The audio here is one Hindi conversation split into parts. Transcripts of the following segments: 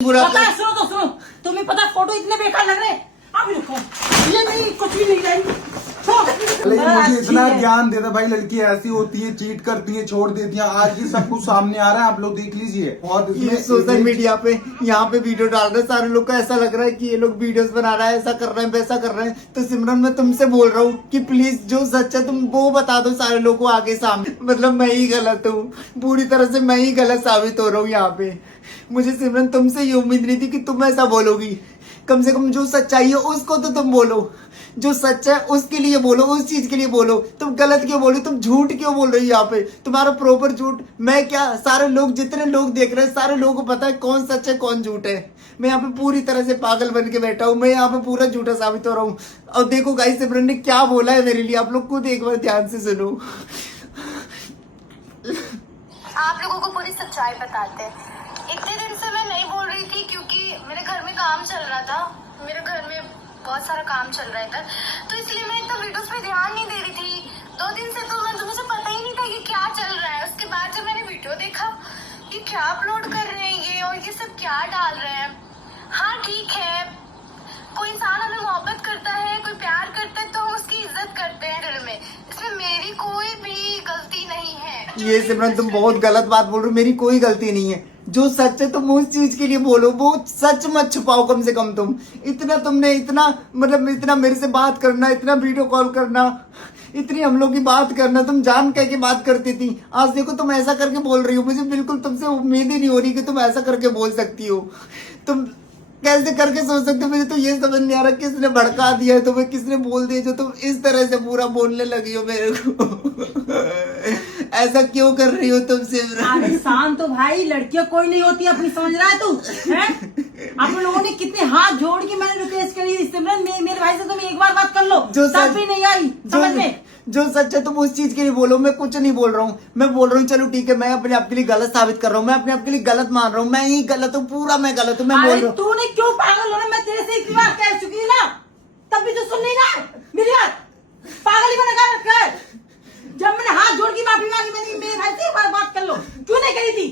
पता है, सुनो तो सुनो, तुम्हें पता फोटो इतने बेकार लग रहे। अभी रुको, ये नहीं, कुछ भी नहीं जाएगी। मुझे इतना ज्ञान देता भाई, लड़की ऐसी होती है, चीट करती है, छोड़ देती है। आज भी सब कुछ सामने आ रहा है, आप लोग देख लीजिए। बहुत सोशल मीडिया पे यहाँ पे वीडियो डाल रहे हैं, सारे लोग को ऐसा लग रहा है कि ये लोग वीडियोस बना रहा है, ऐसा कर रहे हैं, वैसा कर रहे हैं। तो सिमरन मैं तुमसे बोल रहा हूँ कि प्लीज जो सच है तुम वो बता दो सारे लोगों को आगे सामने। मतलब मैं ही गलत हूँ, पूरी तरह से मैं ही गलत साबित हो रहा हूँ यहाँ पे। मुझे सिमरन तुमसे ये उम्मीद नहीं थी कि तुम ऐसा बोलोगी। कम से कम जो सच्चाई है उसको तो तुम बोलो, जो सच है उसके लिए बोलो, उस चीज के लिए बोलो। तुम गलत क्यों बोल रही, तुम झूठ क्यों बोल रही हो यहाँ पे? तुम्हारा प्रॉपर झूठ, मैं क्या, सारे लोग, जितने लोग देख रहे हैं सारे लोगों को पता है कौन सच है कौन झूठ है। मैं यहाँ पे पूरी तरह से पागल बन के बैठा हूँ, मैं यहाँ पे पूरा झूठा साबित हो रहा हूँ। और देखो गाइस, सिमरन ने क्या बोला है मेरे लिए, आप लोग खुद एक बार ध्यान से सुनो। आप लोगों को पूरी सच्चाई बताते हैं। इतने दिन से मैं नहीं बोल रही थी क्योंकि मेरे घर में काम चल रहा था, मेरे घर में बहुत सारा काम चल रहा था, तो इसलिए मैं इतना वीडियोस पे ध्यान नहीं दे रही थी। 2 दिन से तो मुझे पता ही नहीं था कि क्या चल रहा है। उसके बाद जब मैंने वीडियो देखा कि क्या अपलोड कर रहे हैं ये और ये सब क्या डाल रहे हैं। हाँ ठीक है, कोई इंसान हमें मोहब्बत करता है, कोई प्यार करता है तो हम उसकी इज्जत करते हैं दिल में। इसमें मेरी कोई भी गलती नहीं है। ये सिमरन तुम बहुत गलत बात बोल रहे हो, मेरी कोई गलती नहीं है। जो सच है तुम उस चीज के लिए बोलो, वो सच मत छुपाओ। कम से कम तुम इतना, तुमने इतना, मतलब इतना मेरे से बात करना, इतना वीडियो कॉल करना, इतनी हम लोग की बात करना, तुम जान कह के बात करती थी। आज देखो तुम ऐसा करके बोल रही हो। मुझे बिल्कुल तुमसे उम्मीद ही नहीं हो रही कि तुम ऐसा करके बोल सकती हो। तुम कैसे करके सोच सकते हो? मुझे तो ये समझ नहीं आ रहा किसने भड़का दिया है तुम्हें, किसने बोल दिया जो तुम इस तरह से पूरा बोलने लगी हो मेरे को। ऐसा क्यों कर रही हो तुम सिमरन? अरे शांत तो भाई, लड़कियां कोई नहीं होती अपनी, समझ रहा है तू? आप लोगों ने कितने हाथ जोड़ के मैंने रिक्वेस्ट करी सिमरन, मेरे भाई से तुम एक बार बात कर लो, तब भी नहीं आई समझ में। जो सच है तुम उस चीज के लिए बोलो, मैं कुछ नहीं बोल रहा हूँ। मैं बोल रहा हूँ चलो ठीक है, मैं अपने आप के लिए गलत साबित कर रहा हूँ, मैं अपने आप के लिए गलत मान रहा हूँ, मैं ही गलत हूँ, पूरा मैं गलत हूँ, मैं बोल रहा हूँ। तूने क्यों पागल होना? मैं तेरे से इतनी बार कह चुकी ना, तब भी तो सुन नहीं रहा मेरी बात। पागल ही बना कर रखा है। जब मैंने हाथ जोड़ के माफी मांगी, मैंने मेरे भाई से एक बार बात कर लो, क्यों नहीं करी थी?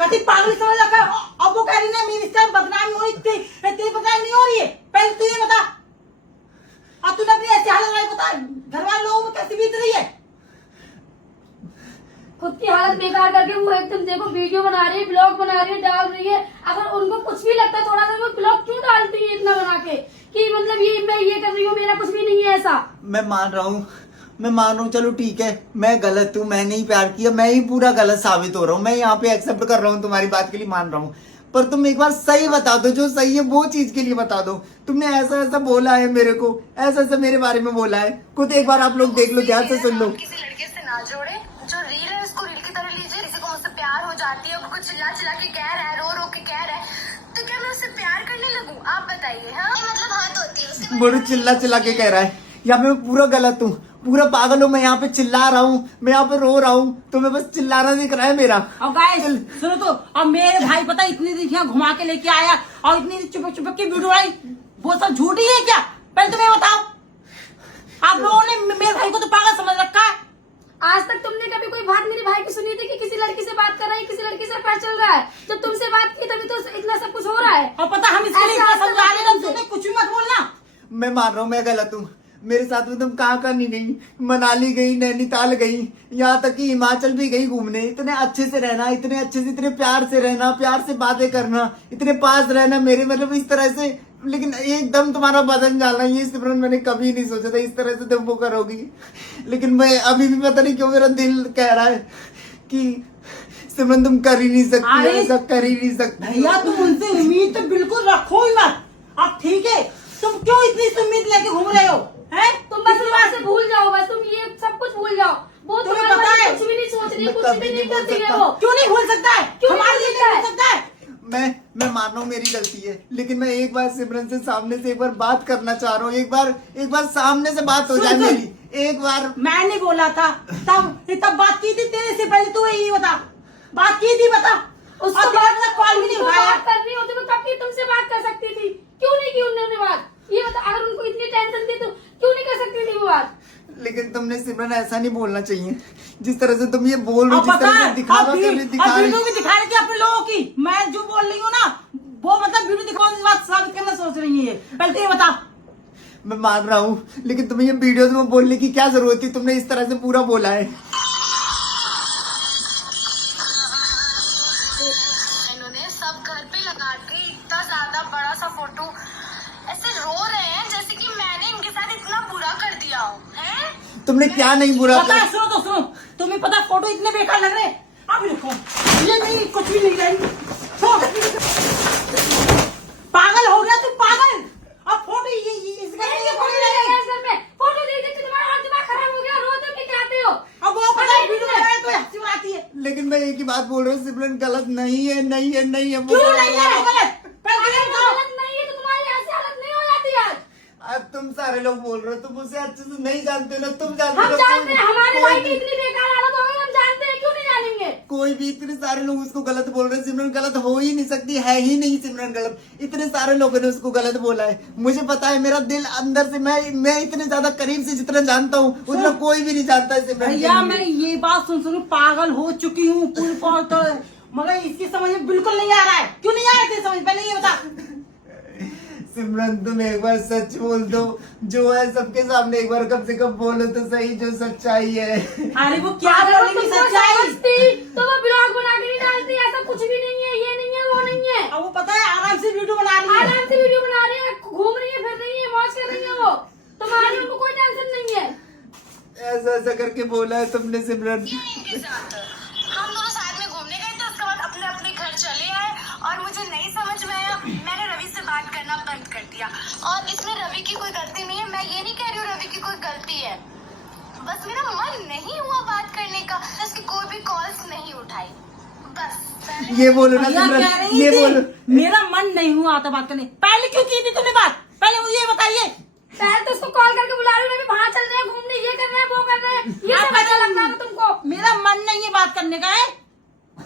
कभी पागल समझ रखा है। अब वो कह रही ना मेरी इसका बदनामी हो रही थी, तेरी बदनामी नहीं हो रही है। पहले तू ये बता, अब तूने अपनी ऐसी हालत में बता, घर वाले लोगों में कैसी बीत रही है? खुद की हालत बेकार करके वो एकदम देखो वीडियो बना रही है, ब्लॉग बना रही है, डाल रही है। अगर उनको कुछ भी लगता है थोड़ा सा, वो ब्लॉग क्यों डालती है इतना बना के कि मतलब ये मैं ये कर रही हूँ, मेरा कुछ भी नहीं है ऐसा। मैं मान रहा हूँ, चलो ठीक है, मैं गलत हूँ, मैंने ही प्यार किया, मैं ही पूरा गलत साबित हो रहा हूँ। मैं यहाँ पे एक्सेप्ट कर रहा हूँ, तुम्हारी बात के लिए मान रहा हूँ। पर तुम एक बार सही बता दो, जो सही है वो चीज के लिए बता दो। तुमने ऐसा ऐसा बोला है मेरे को, ऐसा ऐसा मेरे बारे में बोला है, खुद एक बार आप लोग देख लो, ध्यान से सुन लो। किसी लड़के से ना जोड़े, जो रील है उसको रील की तरह लीजिए। किसी को मुझसे प्यार हो जाती है, कुछ चिल्ला चिल्ला के कह रहा है, रो रो के कह रहा है, तो क्या मैं उससे प्यार करने लगूं? आप बताइए। हाँ मतलब हाथ होती है उससे। बड़े चिल्ला चिल्ला के कह रहा है, यहाँ पे मैं पूरा गलत हूँ, पूरा पागल हूँ, मैं यहाँ पे चिल्ला रहा हूँ, मैं यहाँ पे रो रहा हूँ, तुम्हें बस चिल्लाना दिख रहा है मेरा। अब गाइस सुनो तो, अब मेरे भाई पता इतनी देर यहाँ घुमा के लेके आया और इतनी चुपक चुपक की वीडियो आई, वो सब झूठी है क्या? पहले तुम्हें बताओ, आप लोगों ने मेरे भाई को तो पागल समझ रखा है। आज तक तुमने कभी कोई बात मेरे भाई की सुनी थी कि किसी लड़की से बात कर रहा है, किसी लड़की से अफेयर चल रहा है? जब तुमसे बात की तभी तो इतना सब कुछ हो रहा है। और पता हम इसके लिए इतना समझा रहे हैं, तुमने कुछ भी मत बोलना। मैं मान रहा हूँ मैं गलत हूँ, मेरे साथ में तुम कहाँ नहीं गई, मनाली गई, नैनीताल गई, यहाँ तक कि हिमाचल भी गई घूमने। इतने अच्छे से रहना, इतने अच्छे से, इतने प्यार से रहना, प्यार से बातें करना, इतने पास रहना मेरे, मतलब इस तरह से। लेकिन एकदम तुम्हारा बदन डालना, ये सिमरन मैंने कभी नहीं सोचा था इस तरह से तुम वो करोगी। लेकिन मैं अभी भी पता नहीं क्यों मेरा दिल कह रहा है कि सिमरन तुम कर ही नहीं सकती, ऐसा कर ही नहीं सकती। भैया तुम उनसे उम्मीद तो बिल्कुल रखो ही मत। अब ठीक है, तुम क्यों इतनी उम्मीद लेके घूम रहे हो? हैं? तुम बस इस बात से भूल जाओ, बस तुम ये सब कुछ भूल जाओ। वो तुम्हें पता है कुछ भी नहीं सोच रही, मैं कुछ कभी भी नहीं नहीं बोल करती है सकता। वो। क्यों नहीं भूल सकता है? क्यों नहीं हमारे भूल लिए नहीं भूल सकता सकता है? मैं मान रहा हूँ मेरी गलती है, लेकिन मैं एक बार सिमरन से सामने से एक बार बात करना चाह रहा हूँ। एक बार सामने से बात हो जाए मेरी, एक बार। मैंने बोला था तब बात की थी तेरे से पहले, तू यही बता, बात की थी बता। उसको कॉल भी नहीं उठाया। बात करनी होती तो कब की तुमसे बात कर सकती थी, क्यों नहीं की उन्होंने बात? ये बता, अगर उनको इतनी टेंशन थी तो क्यों नहीं कर सकती थी वो बात? लेकिन तुमने सिमरन ऐसा नहीं बोलना चाहिए, जिस तरह से तुम ये बोल रही हो, जिस तरह से दिखावा कर रही, दिखा रही के अपने लोगों समझ रही है? पहले तो ये बता। मैं मान रहा हूँ, लेकिन तुम्हें ये वीडियोस में बोलने की क्या जरूरत थी? तुमने इस तरह से पूरा बोला है। इन्होंने सब घर पे लगा के इतना ज्यादा बड़ा सा फोटो ऐसे रो रहे हैं जैसे कि मैंने इनके साथ इतना बुरा कर दिया हो, हैं? तुमने क्या नहीं बुरा पता है, किया? सुनो तो सुनो, तुम्हें पता फोटो इतने बेकार लग रहे हैं। अब देखो, ये नहीं, कुछ भी नहीं रही। पागल हो गया तू, पागल। अब फोटो ये इसका ये फोटो ले गई। इस घर में फोटो देख देख के तुम्हारा और दिमाग खराब हो गया, रोते क्यों क्या आते हो? अब वो पता है वीडियो बनाए तो हंसी आती है। लेकिन मैं एक ही बात बोल रहा हूँ, सिमरन गलत नहीं है, नहीं है, नहीं है। क्यों नहीं है गलत? पहले अगर ये बताओ। गलत नहीं है तो तुम्हारी ऐसी हालत नहीं हो जाती आज। अब तुम सारे लोग बोल रहे हो, तुम मुझसे अच्छे से नहीं जानते हो ना, तुम जानते हम हो। जानते हैं हमारे भाई की इतनी बेकार हालत हो गई, हम जानते हैं, क्यों नहीं जानेंगे? कोई भी, इतने सारे लोग उसको गलत बोल रहे हैं। सिमरन गलत हो ही नहीं सकती, है ही नहीं सिमरन गलत। इतने सारे लोगों ने उसको गलत बोला है। मुझे पता है, मेरा दिल अंदर से, मैं इतने ज्यादा करीब से जितना जानता हूँ उतना कोई भी नहीं जानता है सिमरन के भैया लिए। मैं ये बात सुन सुन पागल हो चुकी हूँ पूरी तो, मगर इसकी समझ में बिल्कुल नहीं आ रहा है। क्यों नहीं आ रहा है समझ? पहले ये बता। सिमरन तुम एक बार सच बोल दो, जो है सबके सामने एक बार कम से कम बोलो तो सही, जो सच्चाई है। अरे वो क्या अगर वो बोलेगी तुमको सच्चाई? समझती तो वो ब्लॉग बना के नहीं डालती। ऐसा कुछ भी नहीं है, ये नहीं है, वो नहीं है। अब वो पता है आराम से वीडियो बना रही है। आराम से वीडियो बना रही है, घूम रही है, फिर रही है, मौज कर रही है। वो तुम्हारी उनको कोई टेंशन नहीं है। ऐसा ऐसा करके बोला है तुमने सिमरन। इनके साथ हम दोनों साथ में घूमने गए थे, उसके बाद अपने अपने घर चले आए और मुझे नहीं समझ में आया, मैंने रवि से बात करना बंद कर दिया। और इसमें रवि की कोई गलती नहीं है, मैं ये नहीं कह रही हूँ रवि की कोई गलती है, बस मेरा मन नहीं हुआ बात करने का, उसकी कोई भी कॉल्स नहीं उठाई, बस। ये बोलो ना भैया कह सिमरन, रही ये थी, बोलो। मेरा मन नहीं हुआ था बात करने। पहले क्यों की थी तुमने बात? पहले मुझे ये बताइए। पहले तो उसको कॉल करके बुला रही हूँ, अभी वहाँ चल रहे हैं घूमने, ये कर रहे हैं, वो कर रहे हैं। ये सब अच्छा लगता है तुमको? मेरा मन नहीं है बात करने का है।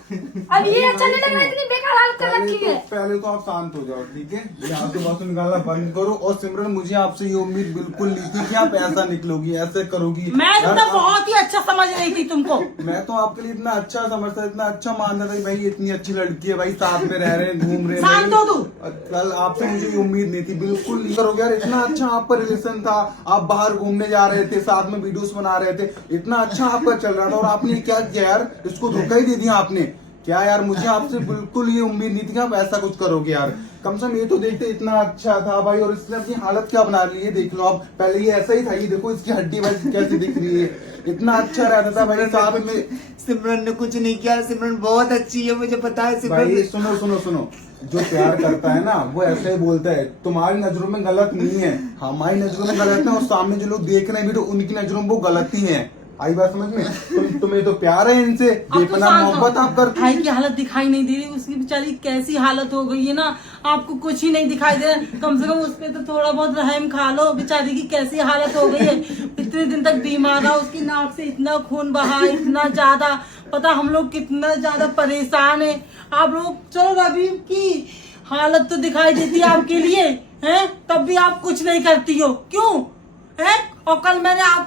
अब ये अच्छा नहीं लग रहा, इतनी बेकार हालत कर रखी है। पहले तो आप शांत हो जाओ, ठीक है? ये आपके बातों निकालना बंद करो। और सिमरन, मुझे आपसे ये उम्मीद बिल्कुल नहीं थी कि आप ऐसा निकलोगी, ऐसे करोगी। मैं यार, तो बहुत ही अच्छा समझ रही थी तुमको। मैं तो आपके लिए इतना अच्छा समझता, इतना अच्छा मानता था कि भाई इतनी अच्छी लड़की है, भाई साथ में रह रहे हैं, घूम रहे हैं। शांत हो तू। कल आपसे मुझे ये उम्मीद नहीं थी, बिल्कुल नहीं करोगे यार। इतना अच्छा आपका रिलेशन था, आप बाहर घूमने जा रहे थे, साथ में वीडियोस बना रहे थे, इतना अच्छा आपका चल रहा था, और आपने क्या किया यार? इसको धोखा ही दे दिया आपने। क्या यार, मुझे आपसे बिल्कुल ये उम्मीद नहीं थी कि आप ऐसा कुछ करोगे यार। कम से कम ये तो देखते, इतना अच्छा था भाई, और इसने अपनी हालत क्या बना ली है, देख लो आप। पहले ये ऐसा ही था, ये देखो इसकी हड्डी भाई कैसी दिख रही है। इतना अच्छा रहता था भाई साथ में। सिमरन ने कुछ नहीं किया, सिमरन बहुत अच्छी है, मुझे पता है। भाई सिमरन सुनो सुनो सुनो, जो प्यार करता है ना वो ऐसे ही बोलता है। तुम्हारी नजरों में गलत नहीं है, हमारी नजरों में गलत है, और सामने जो लोग देख रहे हैं वीडियो उनकी नजरों में वो गलत ही है। आई बात समझ में? तुम्हें तो प्यार है इनसे, अब तो बेपनाह शांत हो। मोहब्बत आप करते भाई की हालत दिखाई नहीं दे रही, उसकी बेचारी कैसी हालत हो गई है ना, आपको कुछ ही नहीं दिखाई दे रहा। कम से कम उस पर तो थोड़ा बहुत रहम खा लो, बेचारी की कैसी हालत हो गई है। इतने दिन तक बीमार रहा, उसकी नाक से इतना खून बहा, इतना ज्यादा। पता हम लोग कितना ज्यादा परेशान है। आप लोग चलो, रवि की हालत तो दिखाई देती है आपके लिए, हैं? तब भी आप कुछ नहीं करती हो, क्यों है? और कल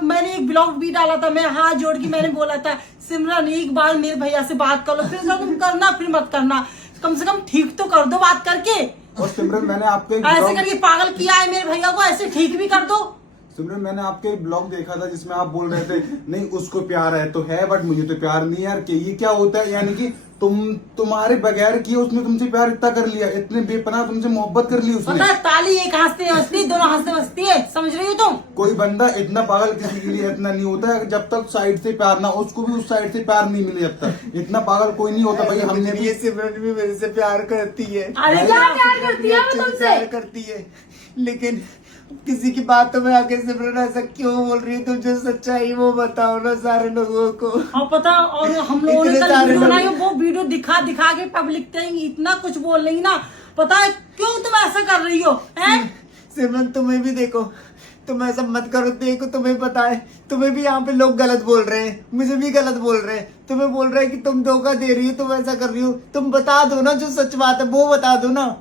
मैंने एक ब्लॉग भी डाला था, मैं हाथ जोड़ के मैंने बोला था, सिमरन एक बार मेरे भैया से बात कर लो, फिर तुम करना, फिर मत करना, कम से कम ठीक तो कर दो बात करके। और सिमरन, मैंने आपके एक ऐसे ब्लॉग- करके पागल किया है मेरे भैया को, ऐसे ठीक भी कर दो। सिमरन, मैंने आपके एक ब्लॉग देखा था जिसमें आप बोल रहे थे नहीं उसको प्यार है तो है, बट मुझे तो प्यार नहीं है यार। कि ये क्या होता है? यानी कि तुम्हारे बगैर किए उसने तुमसे प्यार इतना कर लिया, इतने बेपनाह तुमसे मोहब्बत कर ली उसने। पता है, ताली एक हाथ से बजती है, दोनों हाथ से बजती है, समझ रही हो तुम? कोई बंदा इतना पागल किसी के लिए इतना नहीं होता है जब तक साइड से प्यार ना, उसको भी उस साइड से प्यार नहीं मिले जब तक। इतना पागल कोई नहीं होता भाई। हमने भी ये सिमरन भी मेरे से प्यार करती है, अरे क्या क्या प्यार करती है वो अच्छे से तुमसे? प्यार करती है, लेकिन किसी की बातों में आके सिमरन ऐसा क्यों बोल रही है? तुम जो सच्चाई वो बताओ ना सारे लोगों को। और पता, और हम लोगों ने इतने कल सारे वीडियो लोग- बनाई, वो वीडियो दिखा दिखा के पब्लिक कहेंगी, इतना कुछ बोल रही ना। पता है क्यों तुम ऐसा कर रही हो, हैं? सिमरन तुम्हें भी देखो, तुम ऐसा मत करो, देखो तुम्हें पता है, तुम्हें भी यहाँ पे लोग गलत बोल रहे हैं, मुझे भी गलत बोल रहे हैं, तुम्हें बोल रहे हैं कि तुम धोखा दे रही हो, तुम ऐसा कर रही हो। तुम बता दो ना, जो सच बात है वो बता दो ना।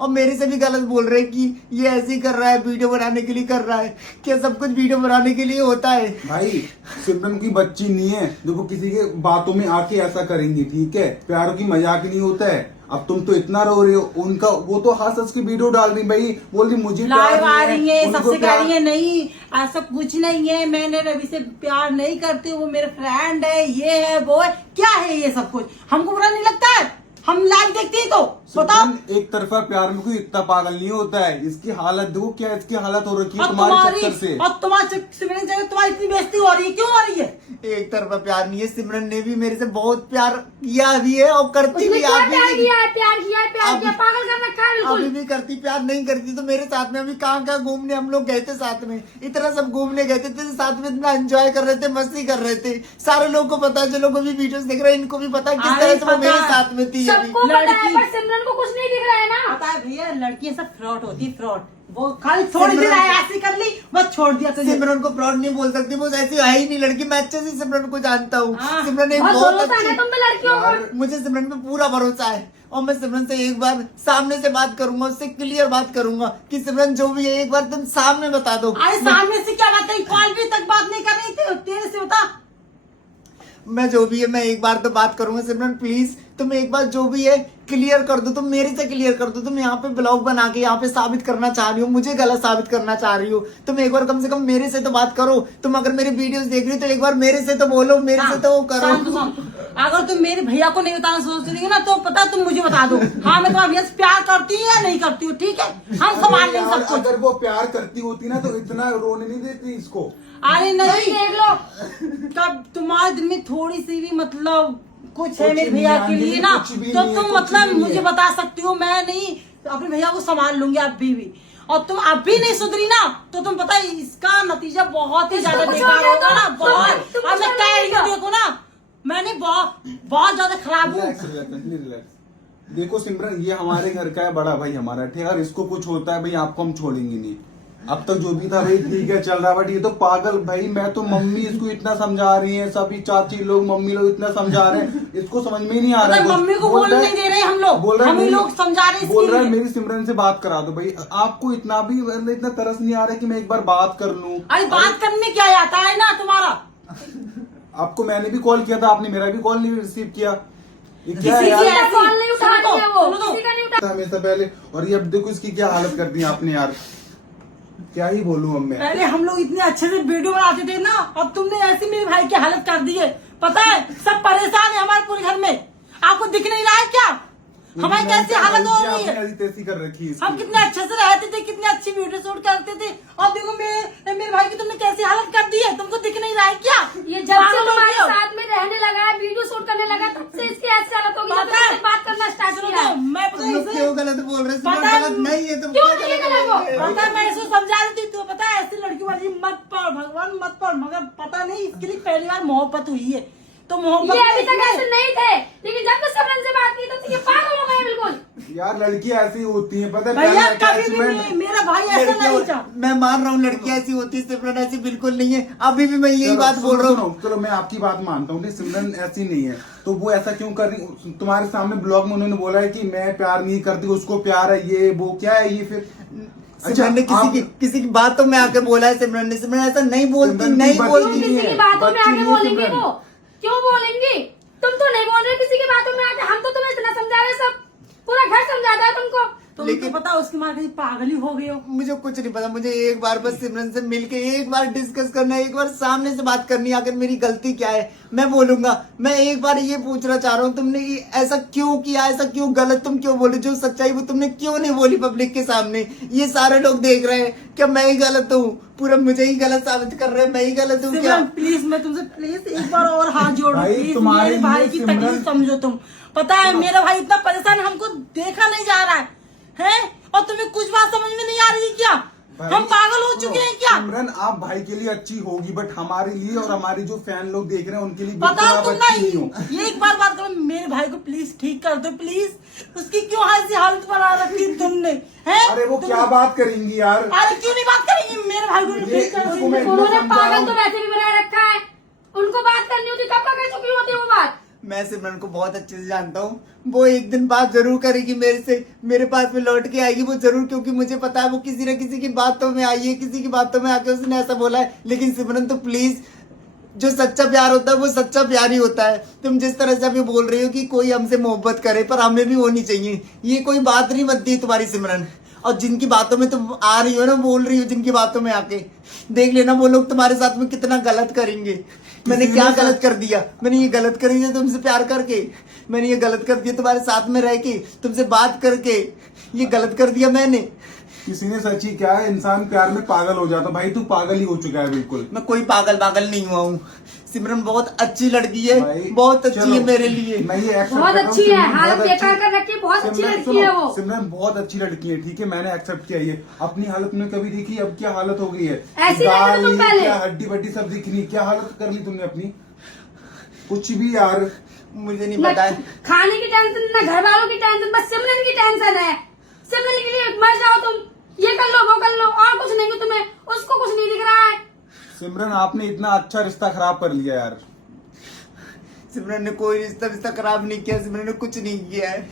और मेरे से भी गलत बोल रहे हैं कि ये ऐसे ही कर रहा है, वीडियो बनाने के लिए कर रहा है। क्या सब कुछ वीडियो बनाने के लिए होता है? भाई सिमरन की बच्ची नहीं है जो वो किसी के बातों में आके ऐसा करेंगी, ठीक है? प्यार की मजाक नहीं होता है। अब तुम तो इतना रो रही हो, उनका वो तो हंस हंस की वीडियो डाल रही भाई, बोल रही मुझे प्यार लाइव आ नहीं रही है, उनको सबसे कह प्यार- रही है नहीं ऐसा कुछ नहीं है, मैंने रवि से प्यार नहीं करती, वो मेरे फ्रेंड है, ये है वो है, क्या है ये सब कुछ, हमको बुरा नहीं लगता है, हम लाइव देखते ही तो बताओ। सिमरन, एक तरफा प्यार में कोई इतना पागल नहीं होता है। इसकी हालत देखो, क्या इसकी हालत हो रखी है और तुम्हारे चक्कर से। और तुम्हारी इतनी बेइज्जती हो रही है, क्यों हो रही है? एक तरफा प्यार नहीं है, सिमरन ने भी मेरे से बहुत प्यार किया भी है और करती उसने भी क्या अभी प्यार भी। किया है, प्यार किया है, प्यार किया, पागल कर रखा है अभी बिल्कुल। भी करती, प्यार नहीं करती तो मेरे साथ में अभी कहाँ कहाँ घूमने हम लोग गए थे, साथ में इतना सब घूमने गए थे, साथ में इतना एंजॉय कर रहे थे, मस्ती कर रहे थे। सारे लोगों को पता है, जो लोग अभी वीडियोस देख रहे हैं इनको भी पता है किस अरे तरह से वो पता मेरे है। साथ में थी अभी। सबको पता है, लड़की- पर सिमरन को कुछ नहीं दिख रहा है ना। पता है भैया, लड़कियां सब फ्रॉड होती है, फ्रॉड। वो खाली थोड़ी देर ऐसी कर ली, बस छोड़ दिया तुझे। सिमरन को फ्रॉड नहीं बोल सकती, वो ऐसी है ही नहीं लड़की। मैं अच्छे से सिमरन को जानता हूँ। हाँ। सिमरन एक बहुत बहुत भरोसा है ना तुम पे लड़कियों को। अच्छी, मुझे सिमरन पे पूरा भरोसा है और मैं सिमरन से एक बार सामने से बात करूंगा, उससे क्लियर बात करूंगा कि सिमरन जो भी है एक बार तुम सामने बता दो। अरे सामने से क्या बात करी, कॉल भी तक बात नहीं कर रही थी तेरे से, बता। मैं जो भी है मैं एक बार तो बात करूंगा। सिमरन प्लीज तुम एक बार जो भी है क्लियर कर दो, तुम मेरे से क्लियर कर दो। तुम यहाँ पे ब्लॉग बना के यहाँ पे साबित करना चाह रही हो, मुझे गलत साबित करना चाह रही हो। तुम एक बार कम से कम मेरे से तो बात करो। तुम अगर मेरी वीडियोस देख रही हो तो एक बार मेरे से तो बोलो, मेरे से तो वो करो। अगर तुम मेरे भैया को नहीं बताना सोच रही हो ना, तो पता तुम मुझे बता दो। हाँ, मैं तुम्हारे भैया से प्यार करती हूँ या नहीं करती हूँ, ठीक है, हम संभाल लेंगे यार, सब कुछ। अगर वो प्यार करती होती ना तो इतना रोने नहीं देती इसको। अरे नहीं, देख लो, तब तुम्हारे दिल में थोड़ी सी भी मतलब कुछ है कुछ मेरे नहीं भैया है, के लिए ना, कुछ भी तो नहीं है, तुम कुछ मतलब भी नहीं मुझे है। बता सकती हो। मैं नहीं अपने भैया को संभाल लूंगी अभी भी, और तुम अभी नहीं सुधरी ना तो तुम पता है इसका नतीजा बहुत ही ज्यादा कुछ बेकार हो गया होगा तो ना, बहुत। तुम और मैं कुछ कह रही नहीं हूँ, देखो ना, मैंने बहुत ज्यादा खराब हूँ। Relax relax relax. देखो सिमरन, ये हमारे घर का है, बड़ा भाई हमारा, ठीक है। अगर इसको कुछ होता है भाई, आपको हम छोड़ेंगे नहीं। अब तक जो भी था भाई ठीक है, चल रहा, बट ये तो पागल भाई। मैं तो मम्मी इसको इतना समझा रही है, सभी चाची लोग, मम्मी लोग इतना समझा रहे हैं, इसको समझ में ही नहीं आ रहा है। मतलब मम्मी को बोल बोलने रहा है- नहीं दे रहे हम लोग, बोल रहा है हम ही मेरी- लोग समझा रहे हैं इसके बोल रहा है लिए। मेरी सिमरन से बात करा दो भाई। आपको इतना भी मतलब इतना तरस नहीं आ रहा है कि मैं एक बार बात कर लूं? अरे बात करने में क्या आता है ना तुम्हारा, आपको मैंने भी कॉल किया था, आपने मेरा भी कॉल नहीं रिसीव किया। ये क्या है किसी की यार? ऐसी- कॉल नहीं उठा सुनो तो, रही है वो, सुनो तो। किसी का नहीं उठा। हमेशा पहले, और ये अब देखो इसकी क्या हालत कर दी आपने यार। क्या ही बोलूं अब मैं। पहले हम लोग इतने अच्छे से वीडियो बनाते थे ना, अब तुमने ऐसी मेरे भाई की हालत कर दी है। पता है सब परेशान है हमारे पूरे घर में, आपको दिख नहीं रहा है क्या हमारी कैसी हालत हो रही है? आपने तैसी कर रखी है इसकी। हम कितने अच्छे से रहते थे, कितने अच्छी वीडियो शूट करते थे, और देखो मेरे भाई की तुमने कैसी हालत कर दी है, तुमको दिख नहीं रहा है क्या? ये जब से पागल हो तुम्हारे गए हो। साथ में रहने लगा है, वीडियो शूट करने लगा, तब से इसकी ऐसी हालत होगी जब पता है। तुमसे बात करना स्टार्ट सुनो किया तो, है। मैं तुम लोग पता क्यों है गलत बोल रहे हो? पता सिमरन है- गलत नहीं है, तुम क्यों क्या नहीं है गलत गलत वो? बोल रहे हो? पता है मैं इसको समझा रही थी, तो पता है ऐसी लड़की वाली मत पढ़, भगवान मत पढ़, मगर पता नहीं इसके लिए पहली बार मोहब्बत हुई है, तो मोहब्बत ये अभी में तक इसने- ऐसे नहीं थे, लेकिन जब से सिमरन से बात की तब से ये पागल हो गए बिल्कुल। यार लड़कियां ऐसी होती हैं, पता है भैया पहले कभी भी attachment- नहीं, मेरा भाई ऐसा नहीं लड़कियां- चाह। मैं मान रहा हूँ लड़कियां ऐसी होती है, सिमरन ऐसी बिल्कुल नहीं है। अभी भी मैं यही चलो, बात बोल सुनो, रहा हूँ। सुनो, चलो मैं आपकी बात मानता हूँ, सिमरन ऐसी नहीं है, तो वो ऐसा क्यों कर रही? तुम्हारे सामने ब्लॉग में उन्होंने बोला है कि मैं प्यार नहीं करती, उसको प्यार है, ये वो क्या है ये फिर? सिमरन ने आप- किसी की बातों में आके बोला है सिमरन ने। सिमरन ऐसा नहीं बोलती, सिमरन नहीं तुम बोलती बच्ची किसी नहीं की है, बातों में बच्ची आके नहीं है बोलेंगी सिमरन। वो, क्यों बोलेंगी? तुम तो नहीं बोल रहे किसी की बातों में आके, हम तो तुम्हें इतना समझा रहे, सब पूरा घर समझाता है तुमको। तुमको लेकिन- पता उसकी माँ कहीं पागल ही हो गई हो। मुझे कुछ नहीं पता, मुझे एक बार बस सिमरन से मिलके एक बार डिस्कस करना है, एक बार सामने से बात करनी है। अगर मेरी गलती क्या है मैं बोलूंगा। मैं एक बार ये पूछना चाह रहा हूँ, तुमने ये ऐसा क्यों किया, ऐसा क्यों गलत तुम क्यों बोले? जो सच्चाई वो तुमने क्यों नहीं बोली पब्लिक के सामने? ये सारे लोग देख रहे हैं, क्या मैं ही गलत हूँ? पूरा मुझे ही गलत साबित कर रहे हैं, मैं ही गलत हूँ क्या? सिमरन प्लीज, मैं तुमसे प्लीज एक बार और हाथ जोड़ रही हूँ, भाई, प्लीज तुम्हारे मेरे भाई लिए की सिमरन- तकलीफ समझो तुम। पता है मेरा भाई इतना परेशान है, हमको देखा नहीं जा रहा है, और तुम्हें कुछ बात समझ में नहीं आ रही है क्या? भाई, हम पागल हो चुके हैं क्या? सिमरन आप भाई के लिए अच्छी होगी, बट हमारे लिए और हमारे जो फैन लोग देख रहे हैं उनके लिए पता बिल्कुल आप तुम अच्छी नहीं हो। नहीं, ये एक बार बात करो, मेरे भाई को प्लीज ठीक कर दो प्लीज। उसकी क्यों ऐसी हालत बना रखी तुमने, हैं? अरे वो तुम- क्या बात करेंगी यार? अरे क्यों नहीं बात करेंगी? मेरे भाई को ये- ठीक कर इसको दो। मैं- उन्होंने समझा पागल रहा तो हूँ। वैसे भी बना रखा है, उनको बात करनी होती कब का कर चुकी होती वो बात। मैं सिमरन को बहुत अच्छे से जानता हूँ, वो एक दिन बात जरूर करेगी मेरे से, मेरे पास में लौट के आएगी वो जरूर, क्योंकि मुझे पता है वो किसी न किसी की बातों में आई है, किसी की बातों में आके उसने ऐसा बोला है। लेकिन सिमरन तो प्लीज जो सच्चा प्यार होता है वो सच्चा प्यार ही होता है। तुम जिस तरह से अभी बोल रही हो कि कोई हमसे मोहब्बत करे, पर हमें भी होनी चाहिए, ये कोई बात नहीं बनती तुम्हारी सिमरन। और जिनकी बातों में तुम आ रही हो ना, बोल रही हो जिनकी बातों में आके, देख लेना वो लोग तुम्हारे साथ में कितना गलत करेंगे। मैंने क्या गलत कर दिया? मैंने ये गलत कर दिया तुमसे प्यार करके, मैंने ये गलत कर दिया तुम्हारे साथ में रह के, तुमसे बात करके, ये गलत कर दिया मैंने। किसी ने सच ही क्या है, इंसान प्यार में पागल हो जाता। भाई तू पागल ही हो चुका है बिल्कुल। मैं कोई पागल नहीं हुआ हूँ। सिमरन बहुत अच्छी लड़की है, भाई, बहुत अच्छी चलो, है मेरे लिए। मैं ये accept बहुत कर रहा हूँ, अच्छी है, सिमरन हालत बहुत बेकार अच्छी- कर रखी है, बहुत अच्छी सिमरन लड़की है सुनो, वो। सिमरन बहुत अच्छी लड़की है, ठीक है, मैंने एक्सेप्ट किया। ये अपनी हालत में कभी देखी, अब क्या हालत हो गई है, ऐसी नहीं थी तुम पहले। क्या हड्डी बड्डी सब दिख रही, क्या हालत कर ली तुमने अपनी? कुछ भी यार, मुझे नहीं न पता है। खाने की टेंशन, न घर वालों की टेंशन, बस सिमरन की टेंशन है। सिमरन के लिए मर जाओ तुम, ये कर लो वो कर लो, और कुछ नहीं, तुम्हें उसको कुछ नहीं दिख रहा है। सिमरन आपने इतना अच्छा रिश्ता खराब कर लिया यार। सिमरन ने कोई रिश्ता खराब नहीं किया, सिमरन ने कुछ नहीं किया है।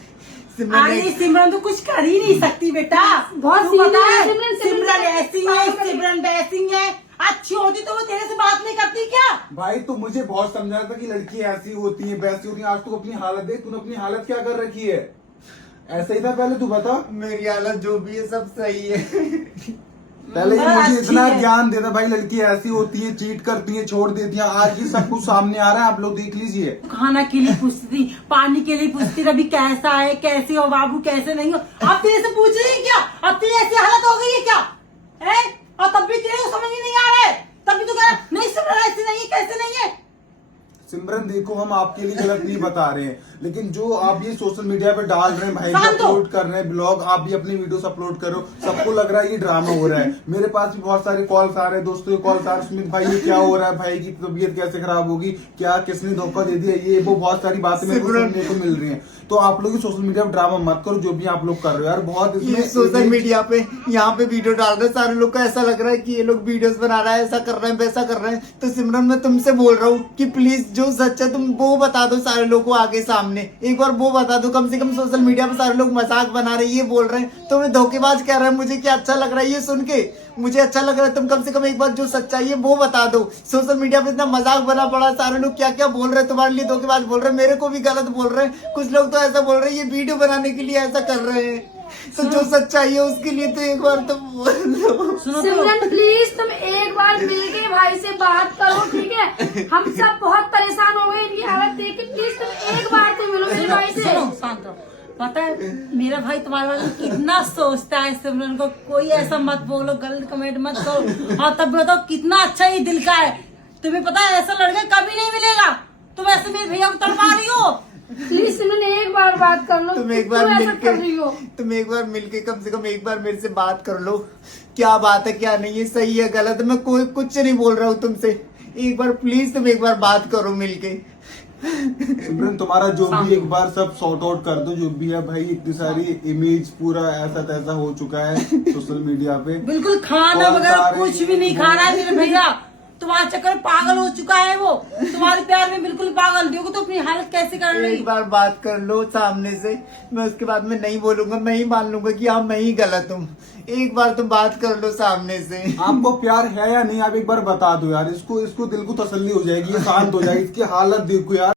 सिमरन अरे ने सिमरन तो कुछ कर ही नहीं सकती बेटा। बहुत तू सीधी पता है है, सिमरन, सिमरन ऐसी है, पागल है। सिमरन वैसी है। अच्छी होती तो वो तेरे से बात नहीं करती क्या? भाई तू मुझे बहुत समझा था कि लड़की ऐसी होती है वैसी होती है, आज तू अपनी हालत देख, तूने अपनी हालत क्या कर रखी है। ऐसा ही था पहले, तू बता। मेरी हालत जो भी है सब सही है। पहले ये बड़ा मुझे अच्छी इतना है। ज्ञान देता, भाई लड़की ऐसी होती है, चीट करती है, छोड़ देती है, आज ही सब कुछ सामने आ रहा है, आप लोग देख लीजिए। खाना के लिए पूछती थी, पानी के लिए पूछती रवि कैसा है, कैसे हो बाबू, कैसे नहीं हो। अब तेरे से पूछ रही है क्या? अब तेरी ऐसी हालत हो गई है क्या? है? और तब भी तेरे को समझ ही नहीं आ रहा है, तब भी तू कह रहा है, नहीं सिमरन ऐसी नहीं है, कैसे नहीं है। सिमरन देखो, हम आपके लिए गलत नहीं बता रहे हैं, लेकिन जो आप ये सोशल मीडिया पे डाल रहे हैं, भाई शांत हो। अपलोड कर रहे हैं ब्लॉग, आप भी अपनी वीडियोस अपलोड करो, सबको लग रहा है ये ड्रामा हो रहा है। मेरे पास भी बहुत सारे कॉल्स आ रहे हैं, दोस्तों के कॉल्स आ रहे हैं, सुमित भाई ये क्या हो रहा है, भाई की तबीयत कैसे खराब होगी, क्या किसने धोखा दे दिया, ये वो बहुत सारी बातें मेरे को सिमरन। सुनने को मिल रही हैं। तो आप लोग सोशल मीडिया पे ड्रामा मत करो, जो भी आप लोग कर रहे हो यार, बहुत ये इसमें सोशल मीडिया पे यहाँ पे वीडियो डाल रहे हैं, सारे लोग को ऐसा लग रहा है कि ये लोग वीडियोस बना रहा है, ऐसा कर रहे हैं, वैसा कर रहे हैं। तो सिमरन मैं तुमसे बोल रहा हूँ कि प्लीज जो सच है तुम वो बता दो सारे लोगों को आगे सामने, एक बार वो बता दो। कम से कम सोशल मीडिया पे सारे लोग मजाक बना रहे हैं, ये बोल रहे हैं, तो मैं धोखेबाज कह रहा है। मुझे क्या अच्छा लग रहा है ये सुन के, मुझे अच्छा लग रहा है। तुम कम से कम एक बार जो सच्चाई है वो बता दो। सोशल मीडिया पे इतना मजाक बना पड़ा, सारे लोग क्या क्या बोल रहे हैं, तुम्हारे लिए धोखेबाज बोल रहे हैं, मेरे को भी गलत बोल रहे हैं, कुछ लोग तो ऐसा बोल रहे हैं ये वीडियो बनाने के लिए ऐसा कर रहे हैं। तो जो सच्चाई है उसके लिए तो एक बार तुम बोल दो। सुनो तो, सिमरन प्लीज तुम एक बार मिलके भाई से बात करो, ठीक है? हम सब बहुत परेशान हो गए इनकी हालत देख के, प्लीज तुम एक बार तो मिलो मेरे भाई से। सुनो शांत रहो। पता है मेरा भाई तुम्हारे बारे में कितना सोचता है सिमरन को, कोई ऐसा मत बोलो, गलत कमेंट मत करो। और तब बताओ कितना अच्छा ये दिल का है। तुम्हें पता है ऐसा लड़का कभी नहीं मिलेगा। तुम ऐसे मेरे भैया को तड़पा रही हो। प्लीज सिमरन एक बार बात कर लो, तुम एक बार ऐसा कर रही हो। तुम एक बार मिलके कम से कम एक बार मेरे से बात कर लो, क्या बात है क्या नहीं है, सही है गलत है, मैं कोई कुछ नहीं बोल रहा हूँ तुमसे। एक बार प्लीज तुम एक बार बात करो मिलके। सिमरन तुम्हारा जो भी एक बार सब सॉर्ट आउट कर दो, जो भी है भाई, इतनी सारी इमेज पूरा ऐसा तैसा हो चुका है सोशल मीडिया पे। बिल्कुल खाना बहुत वगैरह सारे कुछ भी नहीं खा रहा है मेरे भैया। तुम्हारे चक्कर में पागल हो चुका है वो, तुम्हारे प्यार में बिल्कुल पागल। देखो तो अपनी हालत कैसे कर रही। एक बार बात कर लो सामने से, मैं उसके बाद में नहीं बोलूंगा, मैं ही मान लूंगा कि हाँ मैं ही गलत हूँ। एक बार तुम बात कर लो सामने से। आपको प्यार है या नहीं, आप एक बार बता दो यार, इसको दिल को तसल्ली हो जाएगी, ये शांत हो जाएगी। इसकी हालत देखो यार।